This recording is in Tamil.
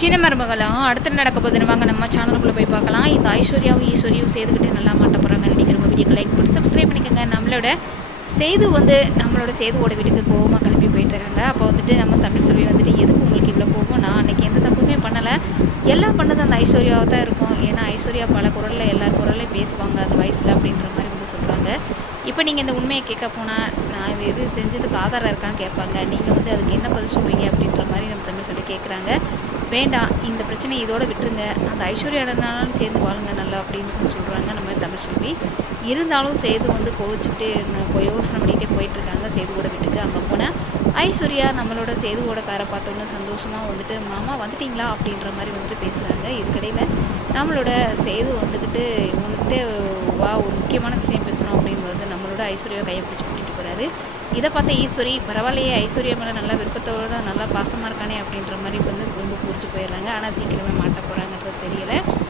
சின்ன மருமகளும் அடுத்து நடக்க போகுதுன்னு வாங்க நம்ம சேனலுக்குள்ளே போய் பார்க்கலாம். இந்த ஐஸ்வர்யாவும் ஈஸ்வரியும் சேர்த்துக்கிட்டு நல்லா மாட்ட போகிறாங்க நினைக்கிறவங்க வீடியோக்கு லைக் போட்டு சப்ஸ்கிரைப் பண்ணிக்கோங்க. நம்மளோட சேதுவோட வீட்டுக்கு கோவமாக கிளம்பி போயிட்டுருக்காங்க. அப்போ வந்துட்டு நம்ம தமிழ் செல்வி வந்துட்டு எதுக்கு உங்களுக்கு இவ்வளோ கோவம், நான் அன்றைக்கி எந்த தப்புமே பண்ணலை, எல்லாம் பண்ணது அந்த ஐஸ்வர்யாவாக தான் இருக்கும். ஏன்னா ஐஸ்வர்யா பல குரலில் எல்லார் குரலையும் பேசுவாங்க அந்த வயசில் அப்படின்ற மாதிரி வந்து சொல்கிறாங்க. இப்போ நீங்கள் இந்த உண்மையை கேட்க போனால் நான் இது எது செஞ்சதுக்கு ஆதாரம் இருக்கான்னு கேட்பாங்க. நீங்கள் வந்து அதுக்கு என்ன பதில் சொல்வீங்க அப்படின்ற மாதிரி நம்ம தமிழ் சொல்லி கேட்குறாங்க. வேண்டாம், இந்த பிரச்சனையை இதோட விட்டுருங்க, அந்த ஐஸ்வர்யாடனாலும் சேர்ந்து வாழுங்க நல்லா அப்படின்னு சொல்கிறாங்க நம்ம தமிழ் செல்வி. இருந்தாலும் சேது வந்து கோவிச்சுக்கிட்டு யோசனை பண்ணிகிட்டே போயிட்டுருக்காங்க சேதுவோட வீட்டுக்கு. அங்கே போனால் ஐஸ்வர்யா நம்மளோட சேதுவோட காரை பார்த்தோன்னு சந்தோஷமாக வந்துட்டு மாமா வந்துட்டிங்களா அப்படின்ற மாதிரி வந்துட்டு பேசுகிறாங்க. இதுக்கடையில் நம்மளோட சேது வந்துக்கிட்டு வந்துட்டு ஒரு முக்கியமான விஷயம் பேசணும் அப்படின்னு வந்து நம்மளோட ஐஸ்வர்யா கையை பிடிச்சி கூட்டிகிட்டு போகிறாரு. இதை பார்த்த ஈஸ்வரி பரவாயில்லையே, ஐஸ்வர்யா மேலே நல்லா விருப்பத்தோடு நல்லா பாசமாக இருக்கானே அப்படின்ற மாதிரி வந்து ரொம்ப பிடிச்சி போயிடுறாங்க. ஆனால் சீக்கிரமே மாட்ட போகிறாங்க.